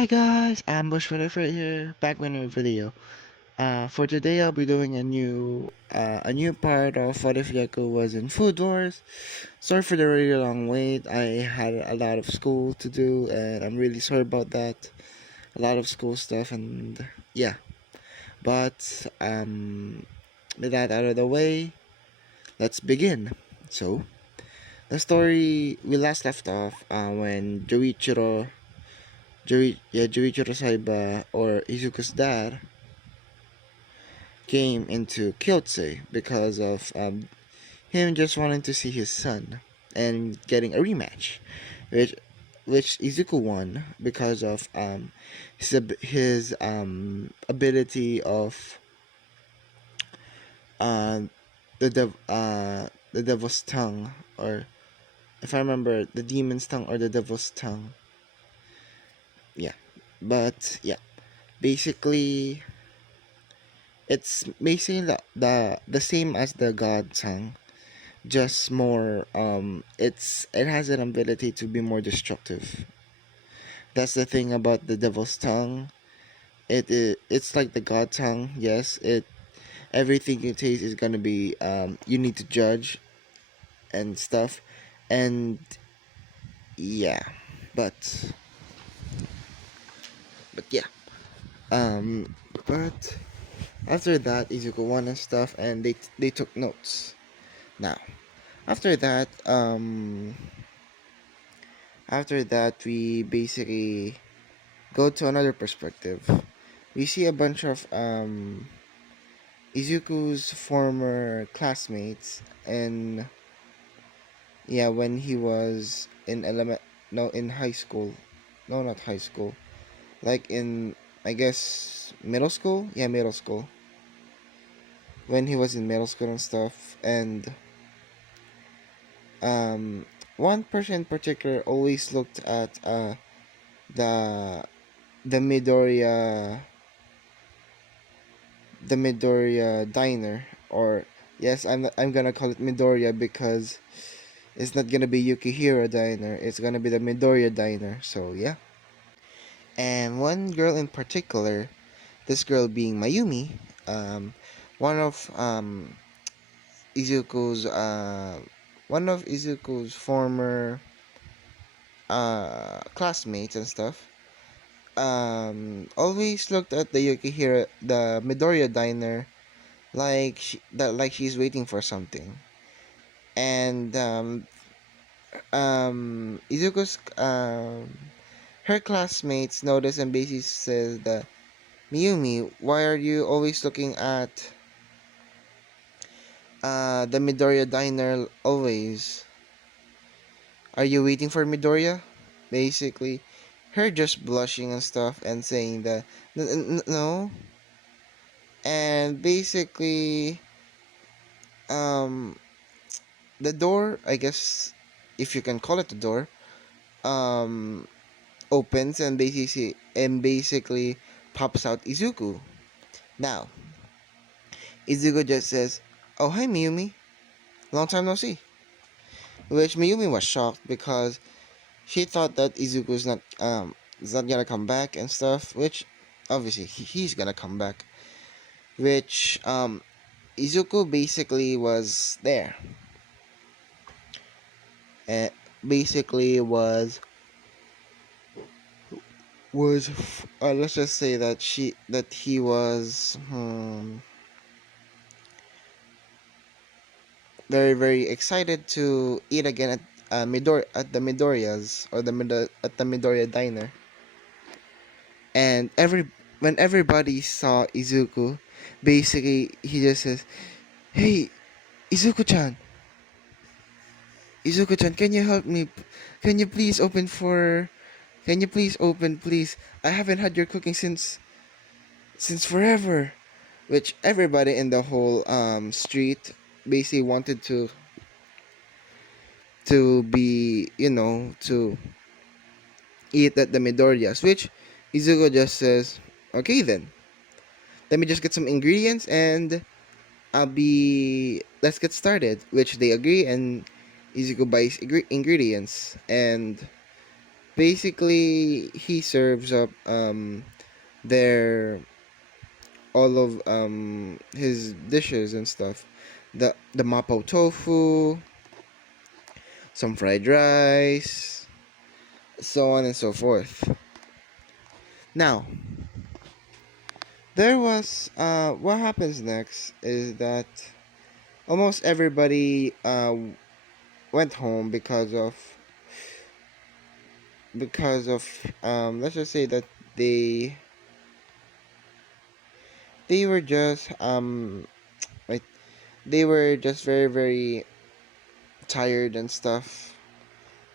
Hi guys, Ambush Whatever here, back with a new video. For today I'll be doing a new part of What If Deku was in Food Wars. Sorry for the really long wait. I had a lot of school to do, and I'm really sorry about that. A lot of school stuff, and yeah. But with that out of the way, let's begin. So the story we last left off when Joichiro Saiba, or Izuku's dad, came into Kyoto because of him just wanting to see his son and getting a rematch, which Izuku won because of his ability of uh, the devil's tongue, or if I remember, the demon's tongue or the devil's tongue. Yeah, but yeah, basically it's basically the same as the god tongue, just more it has an ability to be more destructive. That's the thing about the devil's tongue. It's like the god tongue. Yes, it everything you taste is gonna be you need to judge and stuff, and yeah, but yeah, but after that Izuku won and stuff, and they took notes. Now after that we basically go to another perspective. We see a bunch of Izuku's former classmates, and yeah, when he was in in high school. No, not high school. Like in, I guess, middle school? Yeah, middle school. When he was in middle school and stuff. And um one person in particular always looked at the the Midoriya the Midoriya diner, or yes, I'm gonna call it Midoriya because it's not gonna be Yukihira diner. It's gonna be the Midoriya diner. So yeah. And one girl in particular, this girl being Mayumi, um, one of Izuku's former classmates and stuff. Always looked at the Midoriya diner, like she's waiting for something. And Izuku's her classmates notice and basically says that, Miyumi, why are you always looking at the Midoriya diner always? Are you waiting for Midoriya? Basically, her just blushing and stuff and saying that no. And basically, um, the door, I guess, if you can call it the door, um, opens and basically pops out Izuku. Now, Izuku just says, "Oh, hi Miyumi, long time no see." Which Miyumi was shocked because she thought that Izuku is not gonna come back and stuff. Which obviously he's gonna come back. Which Izuku basically was there. And basically was let's just say that he was very very excited to eat again at at the Midoriya's, or at the Midoriya diner. And when everybody saw Izuku, basically he just says, "Hey, Izuku-chan, Izuku-chan, can you help me? Can you please open for? Can you please open, please? I haven't had your cooking since forever." Which everybody in the whole street basically wanted to be, to eat at the Midoriya's. Which Izuku just says, "Okay then, let me just get some ingredients and let's get started." Which they agree, and Izuku buys ingredients, and Basically, he serves up their all of his dishes and stuff. The mapo tofu, some fried rice, so on and so forth. Now, what happens next is that almost everybody went home because of let's just say that they they were just like they were just very very tired and stuff.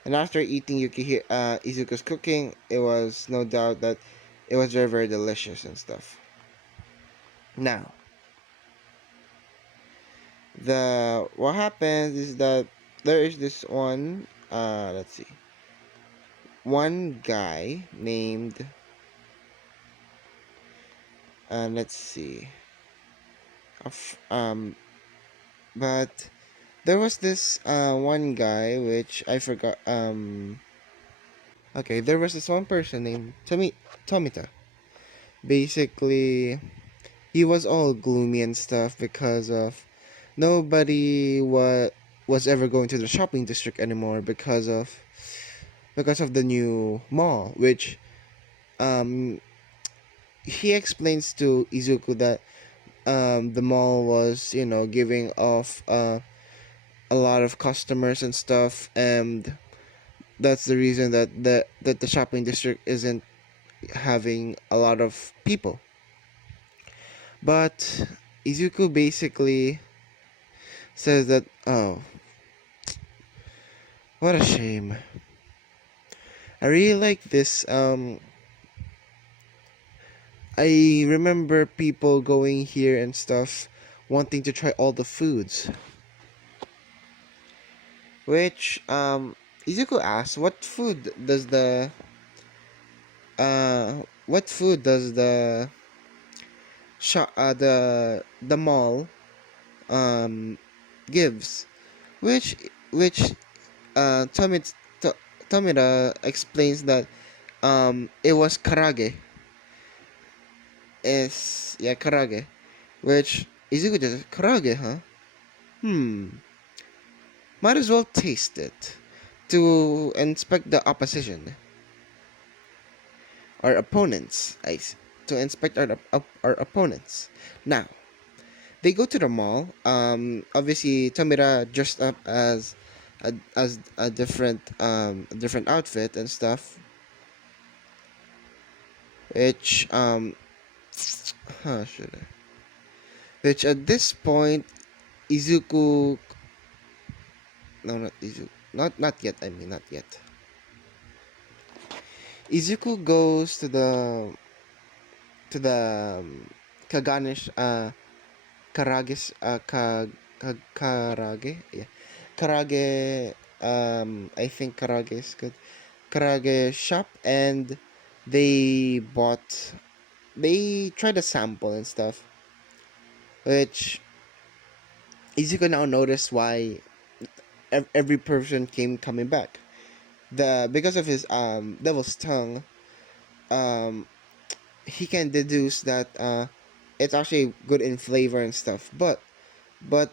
And after eating Izuku's cooking, it was no doubt that it was very very delicious and stuff. Now, the what happens is that there is this one let's see, one guy named let's see, of but there was this one guy which I forgot. Okay, there was this one person named Tomita. Basically, he was all gloomy and stuff because of nobody was ever going to the shopping district anymore because of the new mall, which um he explains to Izuku that the mall was giving off a lot of customers and stuff, and that's the reason that the shopping district isn't having a lot of people. But Izuku basically says that, oh, what a shame. I really like this. I remember people going here and stuff, wanting to try all the foods. Which Izuku asks, what food does the mall um gives? Which uh Tomit Tomita explains that it was karage. Karage. Which Izuku just karage, huh? Hmm. Might as well taste it to inspect the opposition, our opponents. To inspect our opponents. Now they go to the mall. Obviously Tomira dressed up as a different outfit and stuff. Which should I? Which at this point Izuku, no, not Izuku, not yet. I mean, not yet. Izuku goes to the Kaganish Karage's Karage, yeah, Karage, I think Karage is good. Karage shop, and they bought they tried a sample and stuff, which Izuku now noticed why every person came coming back. Because of his devil's tongue, um he can deduce that it's actually good in flavor and stuff, but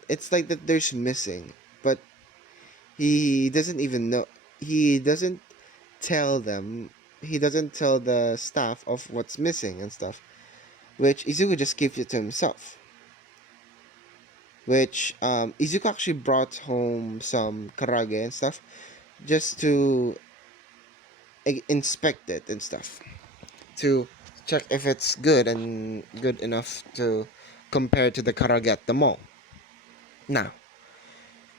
it's like that there's missing. But he doesn't even know. He doesn't tell them. He doesn't tell the staff of what's missing and stuff. Which Izuku just keeps it to himself. Which Izuku actually brought home some karage and stuff just to inspect it and stuff, to check if it's good and good enough to compare to the karage at the mall. Now,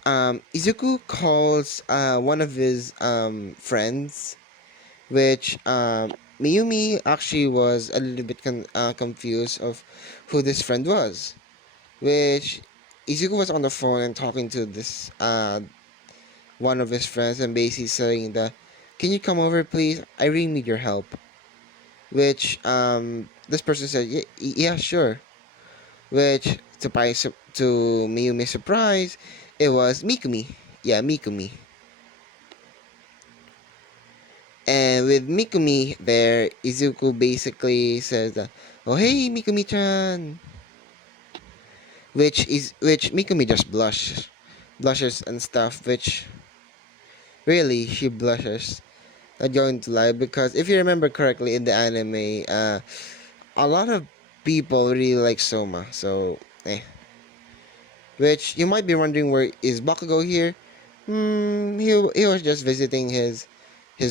Izuku calls one of his friends, which Miyumi actually was a little bit confused of who this friend was. Which Izuku was on the phone and talking to this one of his friends and basically saying that, "Can you come over, please? I really need your help." Which this person said, "Yeah, yeah, sure." Which to Miyumi's surprise, it was Mikumi. Yeah, Mikumi. And with Mikumi there, Izuku basically says that, "Oh hey, Mikumi-chan," which Mikumi just blushes and stuff. Which really she blushes. Not going to lie, because if you remember correctly in the anime, a lot of people really like Soma. So, which you might be wondering, where is Bakugo here? He was just visiting his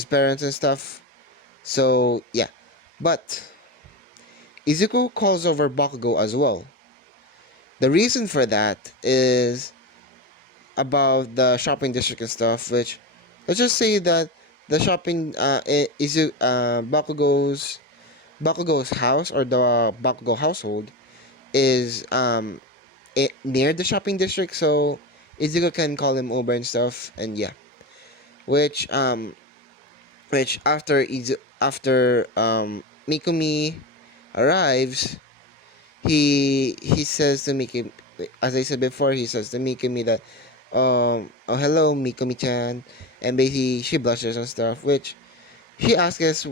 parents and stuff. So yeah, but Izuku calls over Bakugo as well. The reason for that is about the shopping district and stuff. Which, let's just say that the shopping Bakugo's house, or the Bakugo household, is near the shopping district. So Izuku can call him over and stuff. And yeah, which after Mikumi arrives, he says to Mikumi, as I said before, he says to Mikumi that, oh hello Mikumi-chan, and basically she blushes and stuff. Which she asks,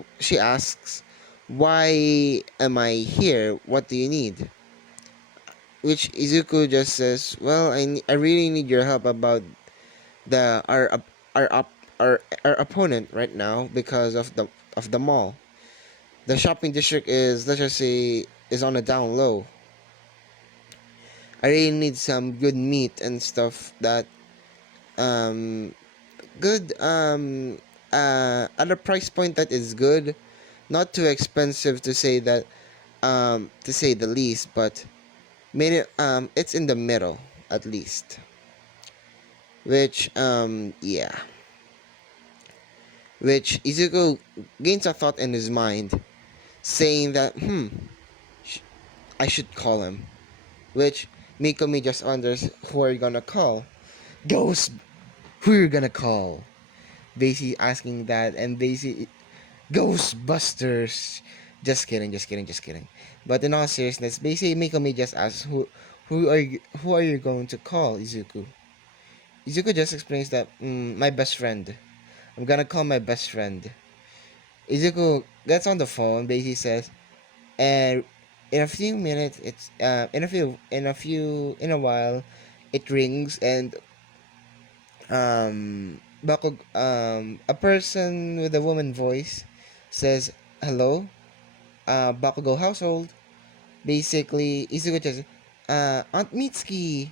why am I here? What do you need? Which Izuku just says, well, I really need your help about the our up our opponent right now, because of the mall. The shopping district is, let's just say, is on a down low. I really need some good meat and stuff that um good at a price point that is good, not too expensive to say the least, but it's in the middle at least. Which yeah, which Izuku gains a thought in his mind, saying that, I should call him. Which Mikumi just wonders, who are you gonna call? Ghost! Who are you gonna call? Basically asking that, and basically, Ghostbusters! Just kidding, just kidding, just kidding. But in all seriousness, basically Mikumi just asks, who are you going to call, Izuku? Izuku just explains that, my best friend. I'm gonna call my best friend. Izuku gets on the phone, basically says, and in a few minutes, in a while, it rings, and a person with a woman voice says, "Hello, Bakugo household." Basically, Izuku just, Aunt Mitsuki,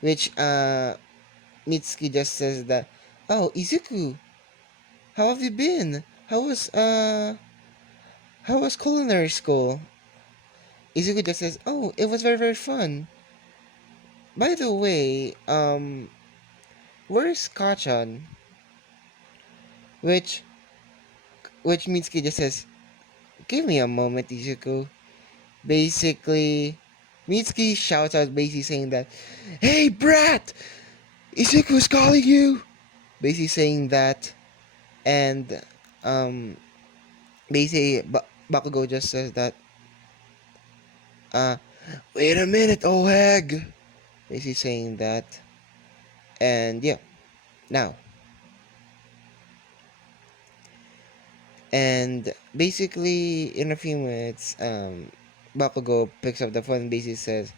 which Mitsuki just says that, "Oh, Izuku, how have you been? How was culinary school?" Izuku just says, "Oh, it was very very fun. By the way, where's Kachan?" Which Mitsuki just says, "Give me a moment, Izuku." Basically, Mitsuki shouts out, basically saying that, "Hey, brat! Izuku's calling you!" Basically saying that, and um, basically Bakugo just says that, uh, "Wait a minute, Oheg!" Basically saying that, and yeah, now. And basically, in a few minutes, Bakugo picks up the phone and basically says,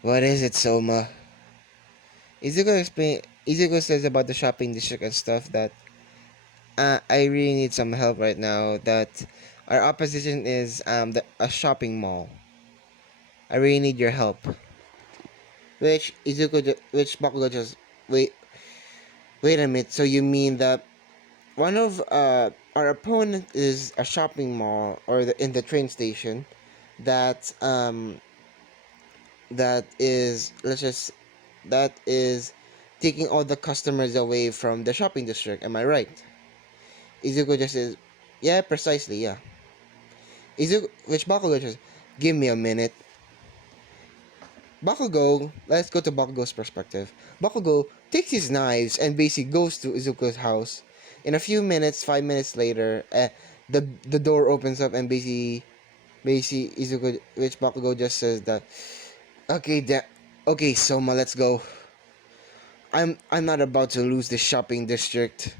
"What is it, Soma?" Izuku says about the shopping district and stuff that, I really need some help right now. That our opposition is a shopping mall. I really need your help. Which Bakugo just, wait a minute. So you mean that one of our opponent is a shopping mall, or in the train station, that that is let's just that is taking all the customers away from the shopping district. Am I right? Izuku just says, yeah, precisely, yeah. Which Bakugo just, give me a minute. Let's go to Bakugo's perspective. Bakugo takes his knives and basically goes to Izuku's house. In a few minutes, 5 minutes later, the door opens up, and basically Izuku, which Bakugo just says that, okay, okay, Soma, let's go. I'm not about to lose the shopping district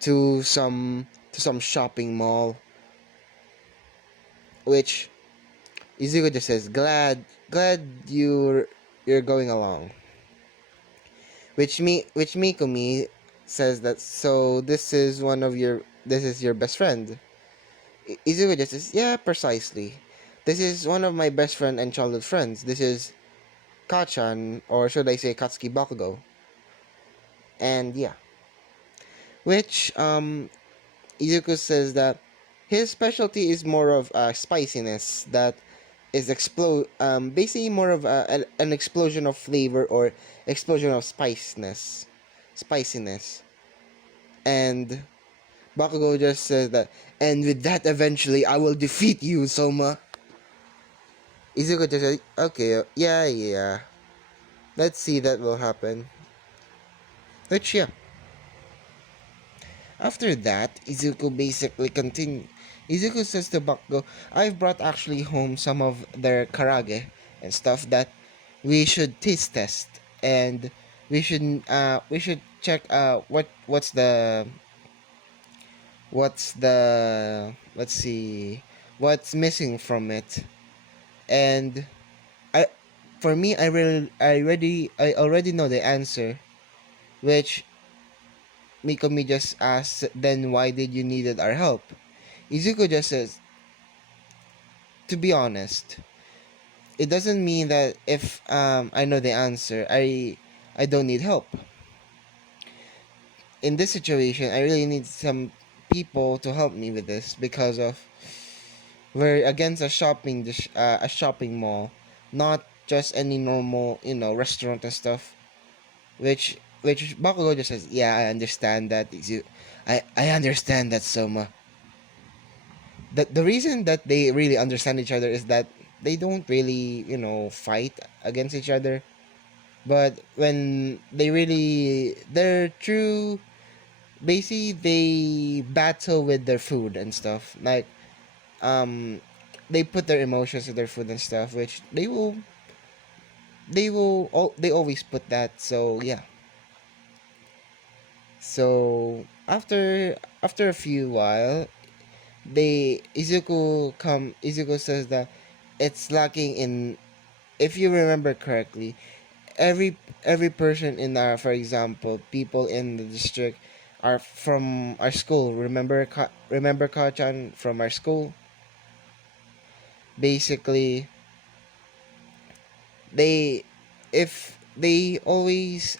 to some to some shopping mall, which Izuku just says, glad you're going along. Which Mikumi says that, so this is your best friend. Izuku just says, yeah, precisely. This is one of my best friend and childhood friends. This is Kachan, or should I say Katsuki Bakugo. And yeah. Which Izuku says that his specialty is more of spiciness that is basically more of an explosion of flavor or explosion of spiciness. And Bakugo just says that, and with that eventually I will defeat you, Soma. Izuku just says, okay, yeah, let's see that will happen. Which yeah. After that, Izuku says to Bakugo, I've brought actually home some of their karage and stuff that we should taste test, and we should check what's the let's see what's missing from it. And I for me I already know the answer, which Mikomi just asks, then why did you needed our help? Izuku just says, to be honest, it doesn't mean that if I know the answer, I don't need help. In this situation, I really need some people to help me with this because of we're against a shopping mall, not just any normal restaurant and stuff. Which Bakugo just says, yeah, I understand that. I understand that, Soma. The reason that they really understand each other is that they don't really fight against each other, but when they're true, basically they battle with their food and stuff, like um they put their emotions to their food and stuff, which they always put that. So yeah. So after a few while, Izuku says that it's lacking in, if you remember correctly, every person in our, for example, people in the district are from our school. Remember Kachan from our school? Basically, they if they always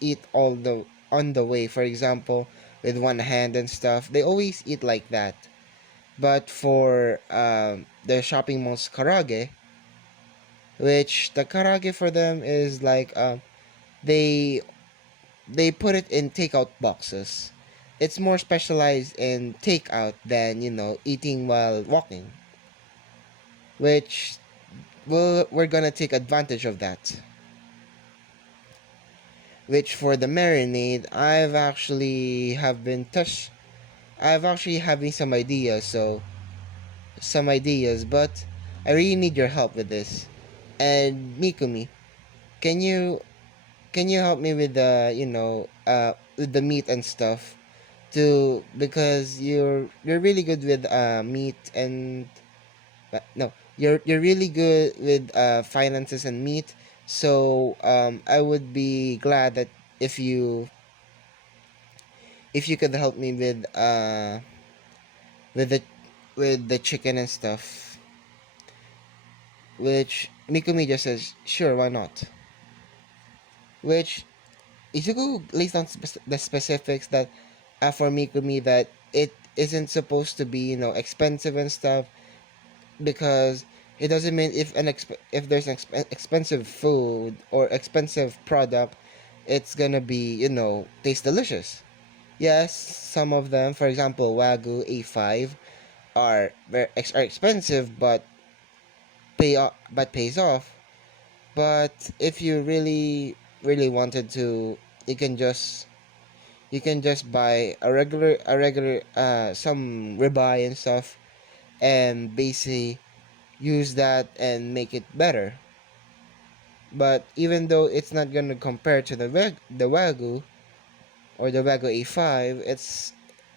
eat all the on the way, for example, with one hand and stuff, they always eat like that. But for the shopping mall's karage, which the karage for them is like they they put it in takeout boxes. It's more specialized in takeout than eating while walking, which we're gonna take advantage of that. Which for the marinade, I've actually having some ideas, but I really need your help with this. And Mikumi, can you help me with the with the meat and stuff too, because you're really good with meat and no, you're really good with finances and meat. So I would be glad that if you could help me with the chicken and stuff. Which Mikumi just says, sure, why not? Which Izuku lays down the specifics that for Mikumi, that it isn't supposed to be expensive and stuff, because it doesn't mean if there's an expensive food or expensive product, it's gonna be taste delicious. Yes, some of them, for example, Wagyu A5 are expensive, but pays off. But if you really wanted to, you can just buy a regular some ribeye and stuff, and basically use that and make it better. But even though it's not gonna compare to the Wagyu or the Wagyu A5,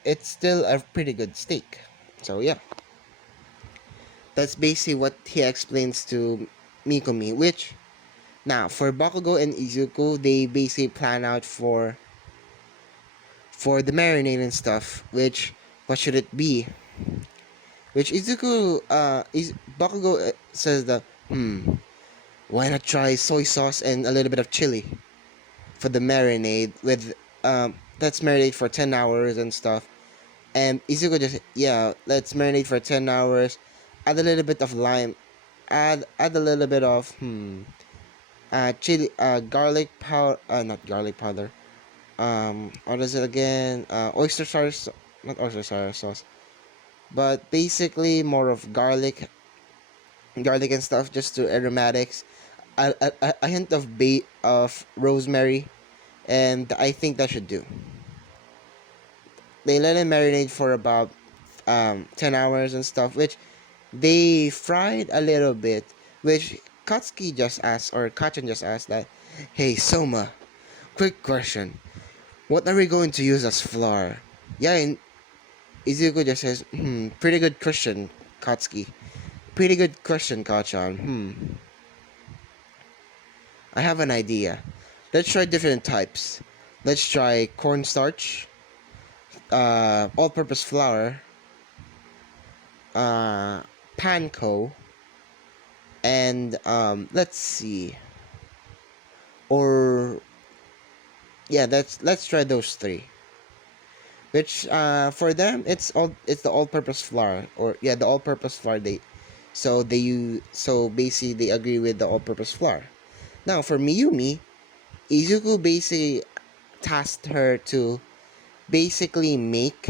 it's still a pretty good steak. So yeah, that's basically what he explains to Mikumi. Which now for Bakugo and Izuku, they basically plan out for the marinade and stuff. Which what should it be? Which Izuku is Bakugo says that why not try soy sauce and a little bit of chili for the marinade with let's marinate for 10 hours and stuff. And Izuku just, yeah, let's marinate for 10 hours. Add a little bit of lime. Add a little bit of, chili, garlic powder, not garlic powder. What is it again? Oyster sauce, not oyster sauce, but basically more of garlic and stuff just to aromatics. A hint of of rosemary, and I think that should do. They let it marinate for about 10 hours and stuff, which they fried a little bit, which Katsuki just asked, or Kachan just asked that, hey, Soma, quick question. What are we going to use as flour? Yeah, and Izuku just says, pretty good question, Katsuki. Pretty good question, Kachan. I have an idea. Let's try different types. Let's try cornstarch, all-purpose flour, uh, panko, and let's see, or yeah, let's try those three. Which for them it's the all-purpose flour, or yeah, the all-purpose flour. So basically they agree with the all-purpose flour. Now for Miyumi, Izuku basically tasked her to basically make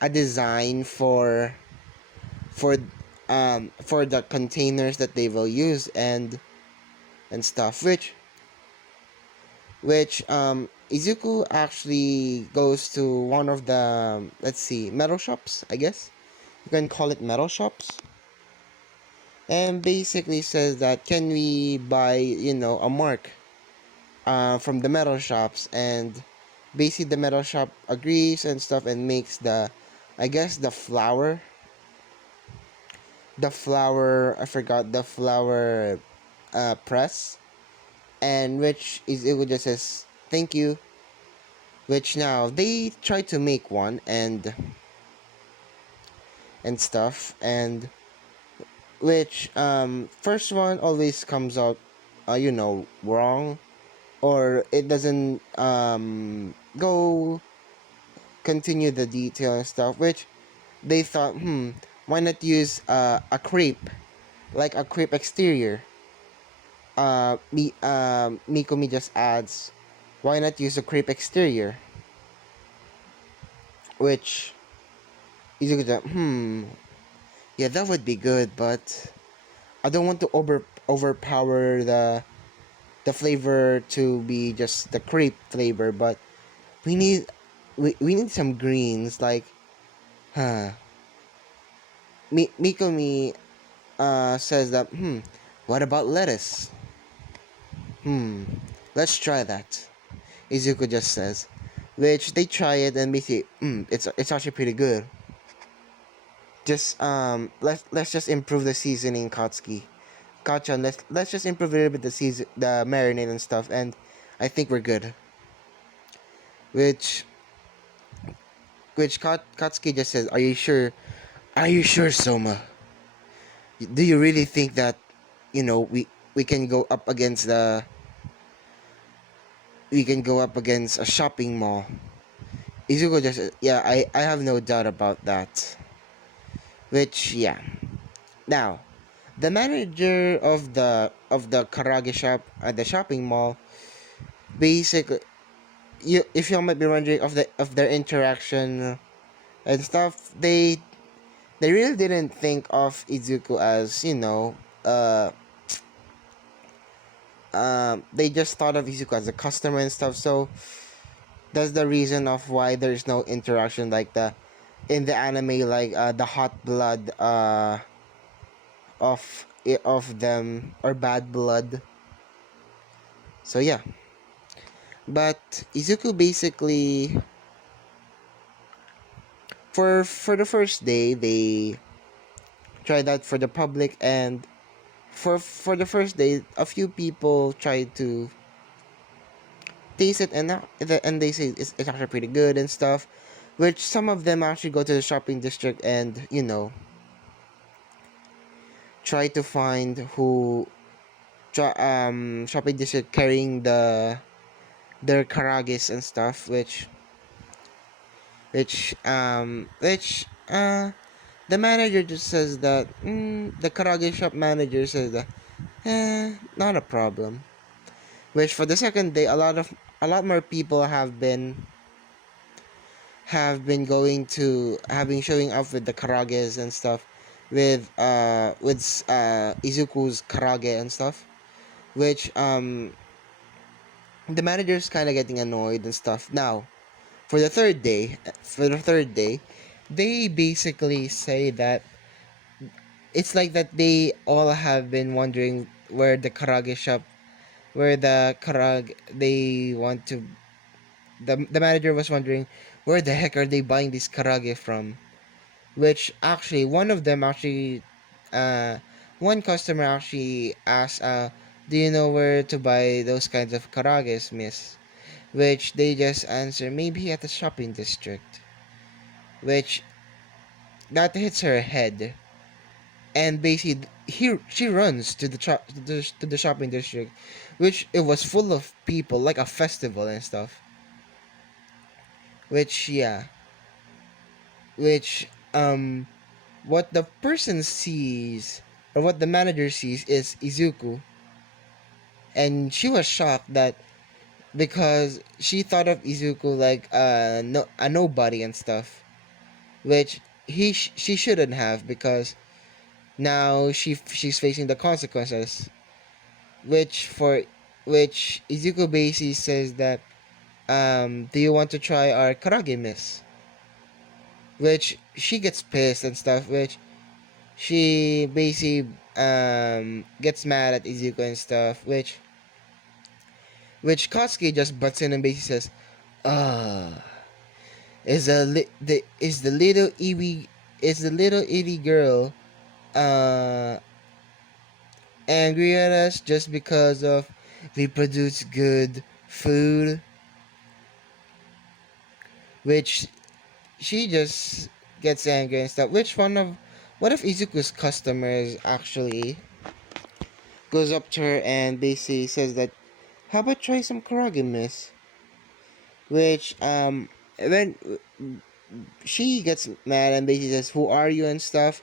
a design for the containers that they will use and stuff, which Izuku actually goes to one of the, let's see, metal shops, I guess you can call it metal shops, and basically says that can we buy a mark from the metal shops, and basically the metal shop agrees and stuff and makes the, I guess, the flower, I forgot the flower press, and which is it would just says thank you, which now they try to make one and stuff, and which first one always comes out wrong, or it doesn't go continue the detail and stuff, which they thought, why not use a crepe, like a crepe exterior. Mikumi just adds, why not use a crepe exterior, which Izuku just, yeah, that would be good, but I don't want to overpower the flavor to be just the crepe flavor, but we need we need some greens, like, huh. Mikumi says that, what about lettuce? Hmm, let's try that. Izuku just says, which they try it and basically, it's actually pretty good. Just let's just improve the seasoning, Katsuki. Gotcha. Let's just improve a little bit the marinade and stuff, and I think we're good. Which Katsuki just says, "Are you sure? Are you sure, Soma? Do you really think that we can go up against a shopping mall?" Izuku just says, "Yeah, I have no doubt about that." Which, yeah. Now, the manager of the karage shop at the shopping mall basically, if you might be wondering of their interaction and stuff, they really didn't think of Izuku as, they just thought of Izuku as a customer and stuff. So that's the reason of why there's no interaction like the in the anime, like the hot blood of them, or bad blood. So yeah, but Izuku basically For the first day, they tried that for the public, and for the first day, a few people tried to taste it, and they say it's actually pretty good and stuff. Which some of them actually go to the shopping district and try to find who shopping district carrying their karages and stuff, which the manager just says that the karage shop manager says that not a problem. Which for the second day, a lot more people have been going to have been showing up with the karages and stuff, with Izuku's karage and stuff, which the manager's kind of getting annoyed and stuff. Now, for the third day, they basically say that it's like that they all have been wondering where the karage shop, where the karage they want to. The manager was wondering where the heck are they buying this karage from? Which actually, uh, one customer actually asked, "Do you know where to buy those kinds of karages, miss?" Which they just answer, "Maybe at the shopping district." Which that hits her head, and basically she runs to the shopping district, which it was full of people like a festival and stuff. Which yeah, which what the person sees, or what the manager sees, is Izuku, and she was shocked that because she thought of Izuku like a nobody and stuff, which she shouldn't have, because now she's facing the consequences, which for which Izuku basically says that do you want to try our karage, miss? Which she gets pissed and stuff, which she basically gets mad at Izuku and stuff, which Katsuki just butts in and basically says, "Ah, is the little Eevee girl uh angry at us just because of we produce good food?" Which she just gets angry and stuff. Which what if Izuku's customers actually goes up to her and basically says that, "How about try some karage, miss?" Which when she gets mad and basically says, "Who are you?" and stuff.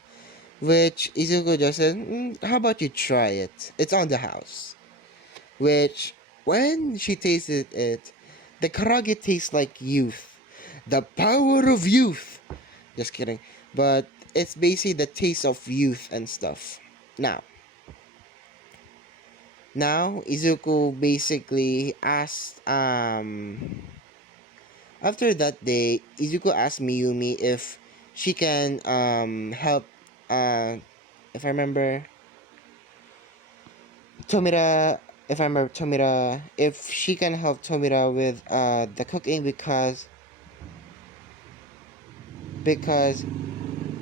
Which Izuku just says, "How about you try it? It's on the house." Which when she tasted it, the karage tastes like youth, the power of youth. Just kidding, but it's basically the taste of youth and stuff. Now Izuku basically asked after that day, Izuku asked Miyumi if she can help if I remember Tomira if I remember Tomira if she can help Tomira with the cooking, because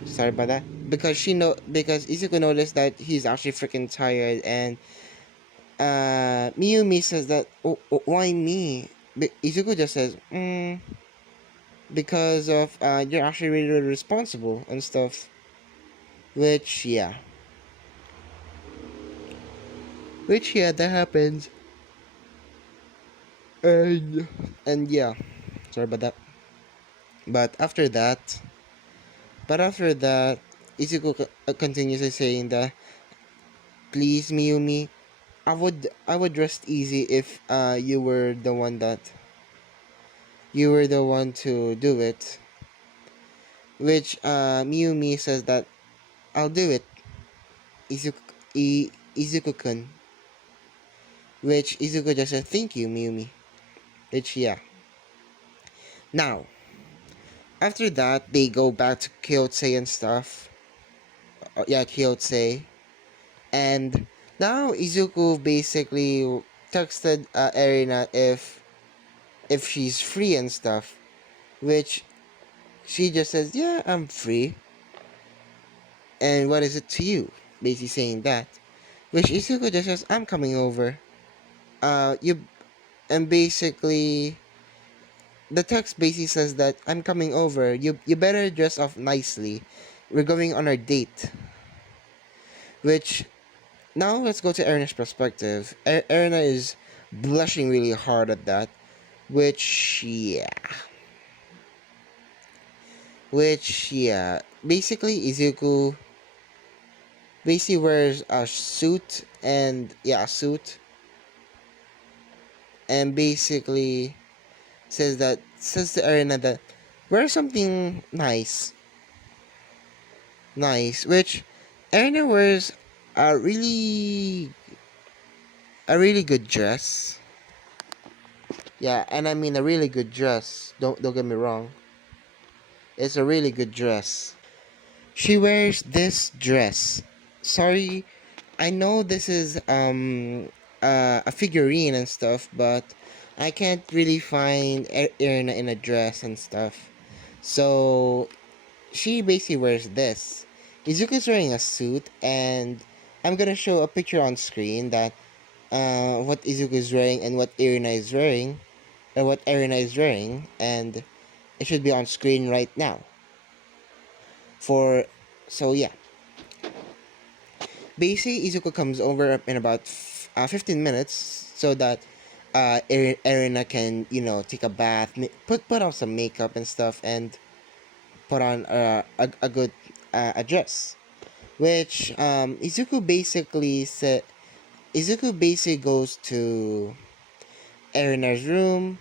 sorry about that, because Izuku noticed that he's actually freaking tired, and Miyumi says that, why me? Izuku just says, because of you're actually really, really responsible and stuff. Which yeah, that happens, and yeah, sorry about that. But after that, Izuku continues saying that, "Please, Miyumi, I would rest easy if you were the one to do it." Which Miyumi says that, "I'll do it, Izuku-kun." Which Izuku just said, "Thank you, Miyumi." Which yeah. Now after that, they go back to Kyoto and stuff. Yeah, Kyoto. And now Izuku basically texted Erina if she's free and stuff, which she just says, "Yeah, I'm free." And what is it to you? Basically saying that. Which Izuku just says, "I'm coming over." You and basically the text basically says that I'm coming over. You better dress up nicely. We're going on our date. Which now let's go to Erina's perspective. Erina is blushing really hard at that. Which yeah, basically Izuku basically wears a suit and yeah, a suit and basically says to Erina that wear something nice, which Erina wears a really good dress. Yeah, and I mean a really good dress. Don't get me wrong. It's a really good dress. She wears this dress. Sorry, I know this is a figurine and stuff, but I can't really find Erina in a dress and stuff. So she basically wears this. Izuku's wearing a suit, and I'm gonna show a picture on screen that what Izuku is wearing and what Erina is wearing, or what Erina is wearing, and it should be on screen right now. For so yeah, basically Izuku comes over in about 15 minutes so that Erina can take a bath, put on some makeup and stuff, and put on a good a dress. Which Izuku basically goes to Erina's room,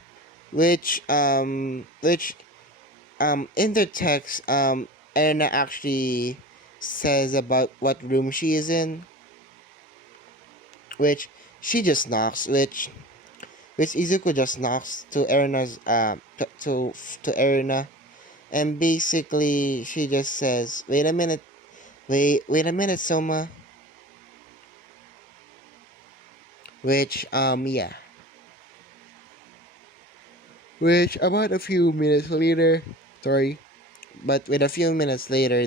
which in the text Erina actually says about what room she is in, which she just knocks, which Izuku just knocks to Erina's to Erina, and basically she just says, wait a minute, Soma," which yeah, which about a few minutes later, sorry, but with a few minutes later,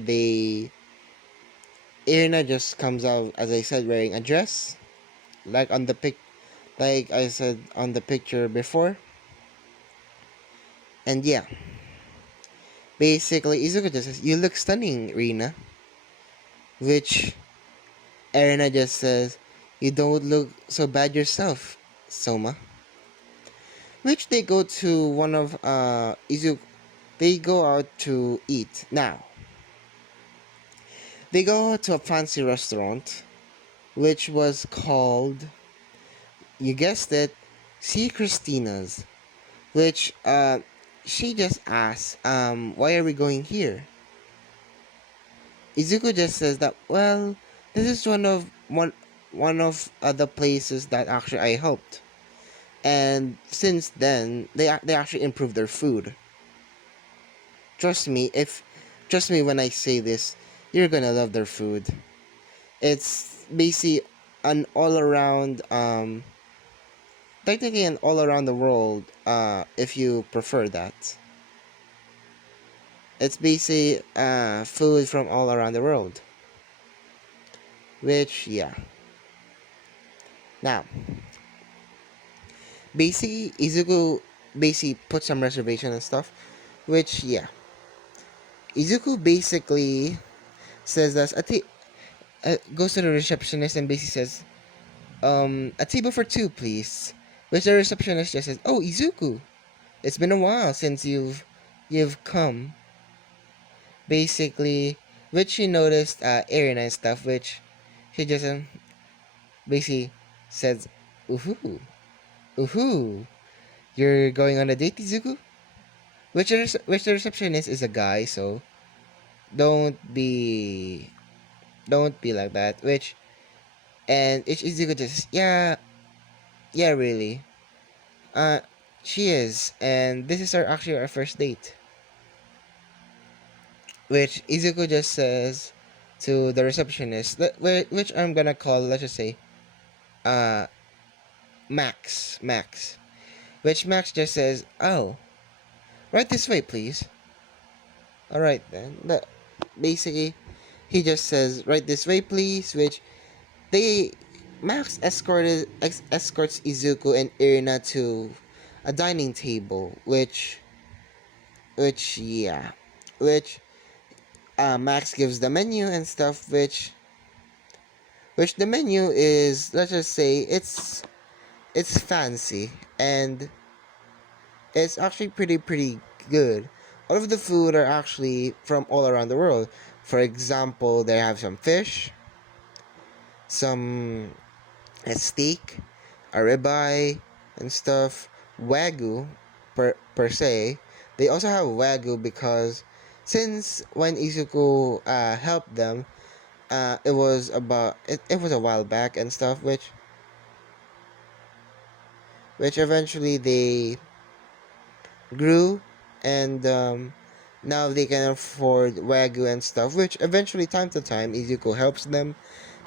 Irina just comes out, as I said, wearing a dress, like on the like I said on the picture before, and yeah, basically Izuku just says, "You look stunning, Rina," which Irina just says, "You don't look so bad yourself, Soma." Which they go to one of Izuku. They go out to eat now. They go to a fancy restaurant, which was called, you guessed it, See Christina's. Which she just asks, why are we going here? Izuku just says that, well, this is one of the places that actually I helped, and since then they actually improved their food. Trust me, if trust me when I say this, you're gonna love their food. It's basically an all around technically an all around the world, if you prefer that. It's basically food from all around the world. Which yeah. Now, basically Izuku basically put some reservation and stuff. Which yeah. Izuku basically says that goes to the receptionist and basically says, a table for two, please. Which the receptionist just says, "Oh, Izuku, it's been a while since you've come." Basically, which she noticed Aaron and stuff, which she just basically says, "Oohoo, oohoo, you're going on a date, Izuku?" Which the receptionist is a guy, so don't be don't be like that. Which and it's Izuku just, yeah, really. Uh, she is, and this is actually our first date. Which Izuku just says to the receptionist, which I'm gonna call, let's just say, uh, Max. Which Max just says, "Oh, right this way, please." Alright then. Basically, he just says, right this way, please, which they Max escorts Izuku and Irina to a dining table, which yeah, which Max gives the menu and stuff, which the menu is, let's just say, it's fancy and it's actually pretty good. All of the food are actually from all around the world. For example, they have some fish, some a steak, a ribeye, and stuff. Wagyu, per se. They also have wagyu because since when Izuku helped them, it was a while back and stuff, which eventually they grew and now they can afford wagyu and stuff. Which eventually, time to time, Izuku helps them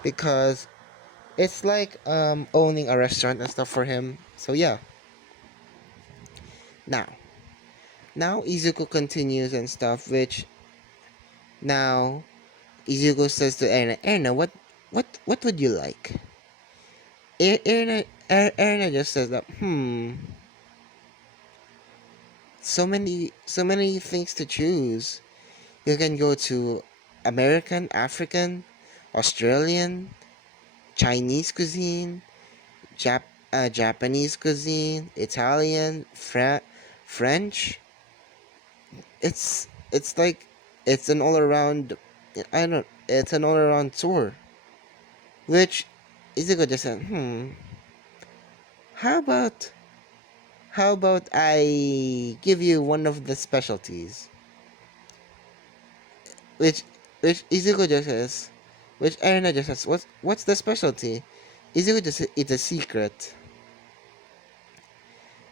because it's like owning a restaurant and stuff for him. So yeah. Now, Izuku continues and stuff, which now Izuku says to Erna, Erna, what would you like? Erna just says that, so many things to choose. You can go to American, African, Australian, Chinese cuisine, Japanese cuisine, Italian, French. It's like it's an all around. I don't. It's an all around tour. Which Izuku just said, how about I give you one of the specialties? Which Izuku just says, which Erina just says, what's the specialty? Izuku just says, it's a secret.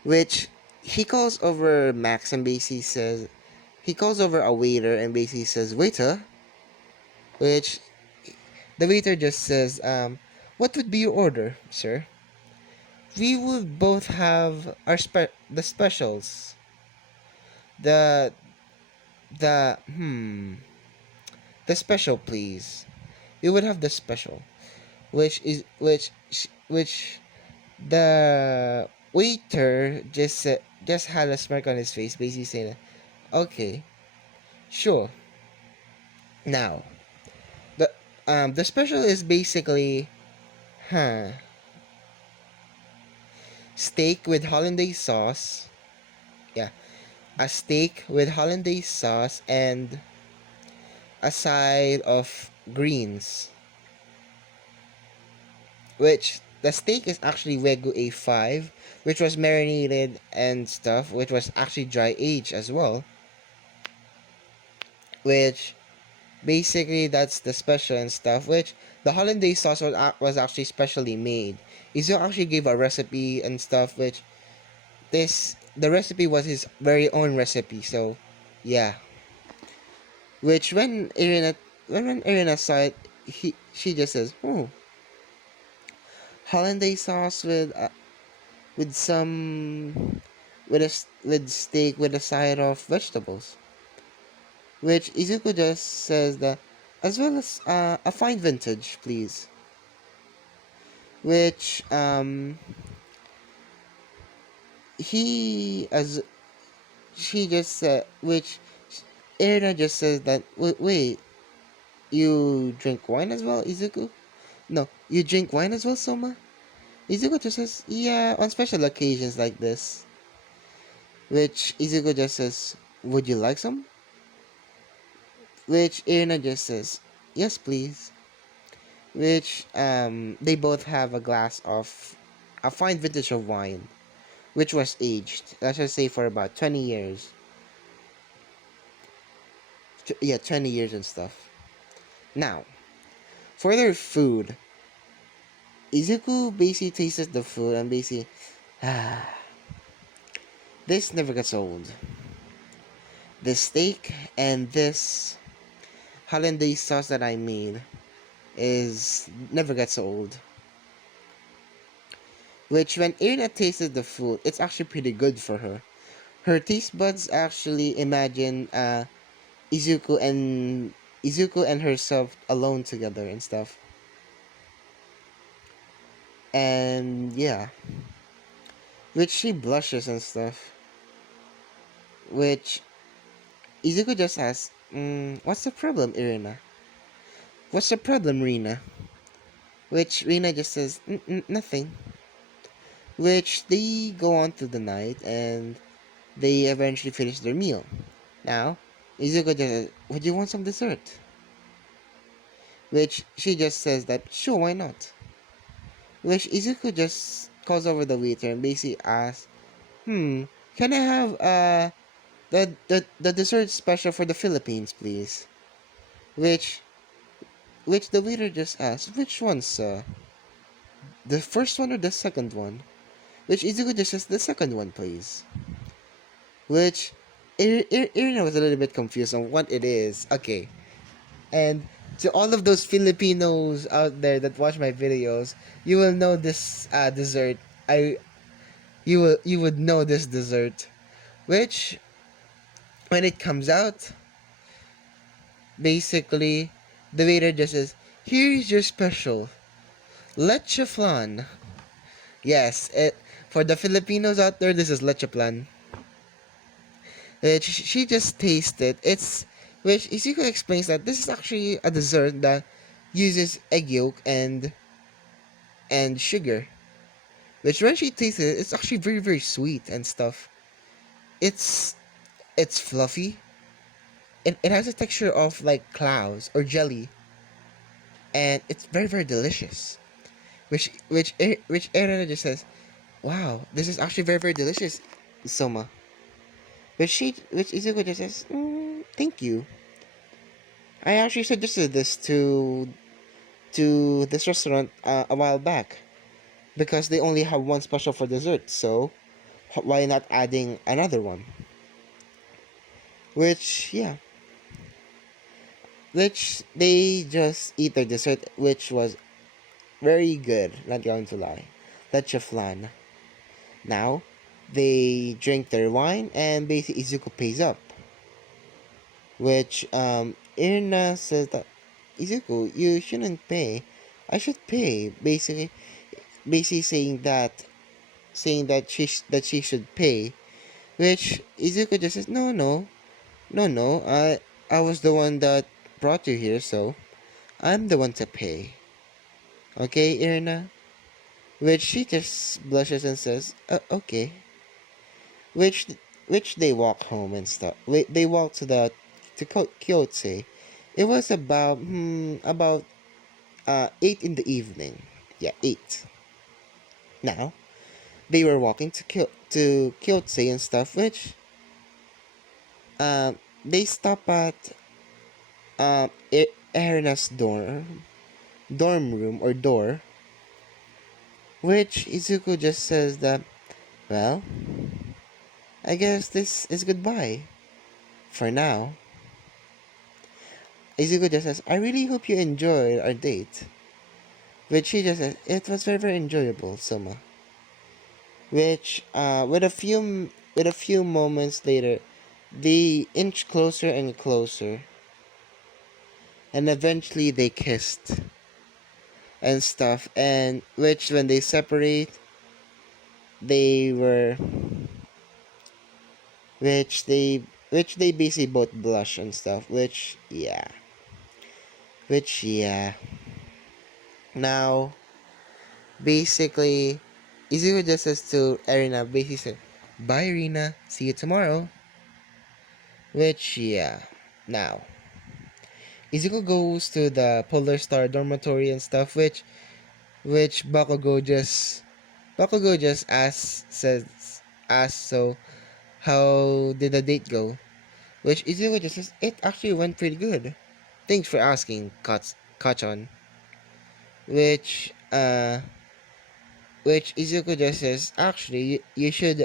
Which he calls over Max and basically says, he calls over a waiter and basically says, waiter, which the waiter just says, what would be your order, sir? We would both have the specials. The the the special, please. We would have the special, which the waiter just had a smirk on his face, basically saying, "Okay, sure." Now, the special is basically, huh, steak with hollandaise sauce. Yeah, a steak with hollandaise sauce and a side of greens, which the steak is actually Wagyu A5, which was marinated and stuff, which was actually dry aged as well, which basically that's the special and stuff, which the hollandaise sauce was actually specially made. Izo actually gave a recipe and stuff, which the recipe was his very own recipe, so yeah. Which when Irina saw it, she just says, hollandaise sauce with some with steak with a side of vegetables. Which Izuku just says that as well as a fine vintage, please. Which he as she just said, which Erina just says that wait, you drink wine as well, Izuku? No, you drink wine as well, Soma? Izuku just says, yeah, on special occasions like this. Which Izuku just says, would you like some? Which Irina just says, yes, please. Which they both have a glass of a fine vintage of wine, which was aged, let's just say for about 20 years. Yeah, 20 years and stuff. Now, for their food, Izuku basically tastes the food and basically, this never gets old. This steak and this hollandaise sauce that I made is never gets old. Which when Irina tasted the food, it's actually pretty good for her. Her taste buds actually imagine Izuku and herself alone together and stuff. And yeah, which she blushes and stuff. Which Izuku just asks, "What's the problem, Irina? What's the problem, Rina?" Which Rina just says, "Nothing." Which they go on through the night and they eventually finish their meal. Now, Izuku just says, "Would you want some dessert?" Which she just says that, "Sure, why not?" Which Izuku just calls over the waiter and basically asks, can I have the dessert special for the Philippines, please?" Which the waiter just asks, "Which one, sir? The first one or the second one?" Which Izuku just says, "The second one, please." Which Irina was a little bit confused on what it is. Okay. And to all of those Filipinos out there that watch my videos, you will know this dessert. You would know this dessert. Which when it comes out, basically the waiter just says, "Here's your special leche flan." Yes, for the Filipinos out there, this is leche flan. She just tasted it's which Isiko explains that this is actually a dessert that uses egg yolk and sugar. Which when she tasted it, it's actually very very sweet and stuff. It's it's fluffy. It has a texture of like clouds or jelly, and it's very very delicious. Which Aaron just says, "Wow, this is actually very very delicious, Soma." Which Izuku just says, "Thank you. I actually suggested this to this restaurant a while back because they only have one special for dessert. So why not adding another one?" Which yeah, which they just eat their dessert, which was very good. Not going to lie, leche flan. Now they drink their wine and basically Izuku pays up. Which Irina says that, "Izuku, you shouldn't pay. I should pay." Basically saying that that she should pay. Which Izuku just says, "No, no, no, no. I was the one that brought you here, so I'm the one to pay." Okay, Irina. Which she just blushes and says, "Okay." Which they walk home and stuff. They walk to the Kyoto. It was about 8 in the evening. Yeah, 8. Now they were walking to Kyoto and stuff. Which they stop at Erina's dorm room or door. Which Izuku just says that, "Well, I guess this is goodbye for now." Izuku just says, "I really hope you enjoyed our date." Which she just says, "It was very very enjoyable, Soma." Which with a few moments later, they inch closer and closer, and eventually they kissed and stuff. And which when they separate, they were which they basically both blush and stuff. Which yeah. Now basically, Izuku just says to Erina, basically said, "Bye, Rina. See you tomorrow." Which, yeah. Now, Izuku goes to the Polar Star dormitory and stuff, which Bakugo just asks, "So, how did the date go?" Which Izuku just says, "It actually went pretty good. Thanks for asking, Kachan." Which, Izuku just says, "Actually, you should,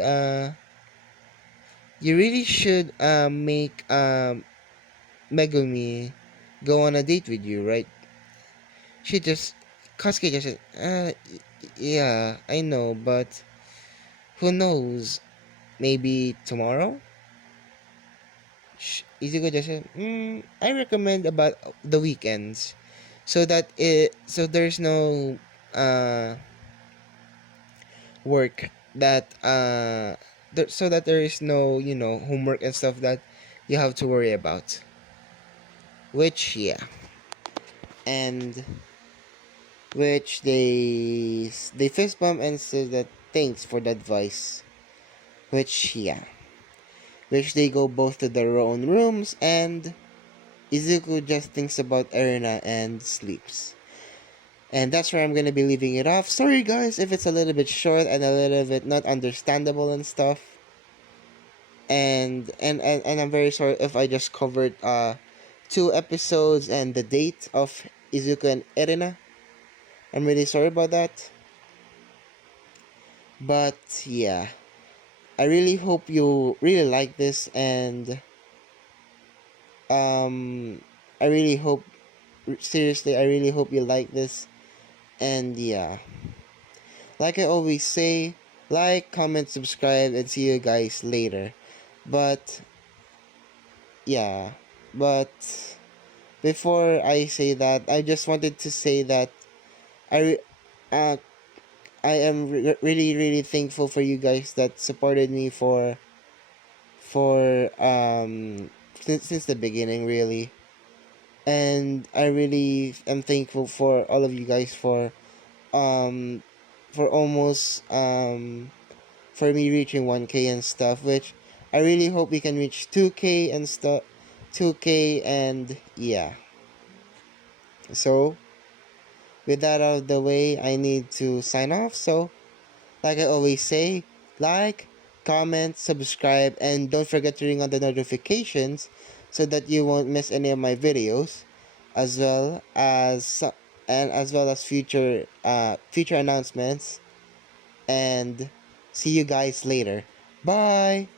you really should, make, Megumi go on a date with you, right?" She just, Katsuki just said, yeah, I know, but who knows? Maybe tomorrow?" Izuku just said, I recommend about the weekends, so that so there's no uh work that so that there is no homework and stuff that you have to worry about. Which yeah, and which they fist bump and said that thanks for the advice. Which yeah, which they go both to their own rooms, and Izuku just thinks about Erina and sleeps. And that's where I'm gonna be leaving it off. Sorry guys if it's a little bit short and a little bit not understandable and stuff. And I'm very sorry if I just covered 2 episodes and the date of Izuku and Erina. I'm really sorry about that. But yeah, I really hope you really like this, and um I really hope, seriously, I really hope you like this. And yeah, like I always say, like, comment, subscribe, and see you guys later. But yeah, but before I say that, I just wanted to say that I re- uh, I am really really thankful for you guys that supported me for since the beginning, really. And I really am thankful for all of you guys um for almost for me reaching 1K and stuff, which I really hope we can reach 2K and stuff, 2K. And yeah, so with that out of the way, I need to sign off. So like I always say, like, comment, subscribe, and don't forget to ring on the notifications so that you won't miss any of my videos, as well as future future announcements. And see you guys later. Bye.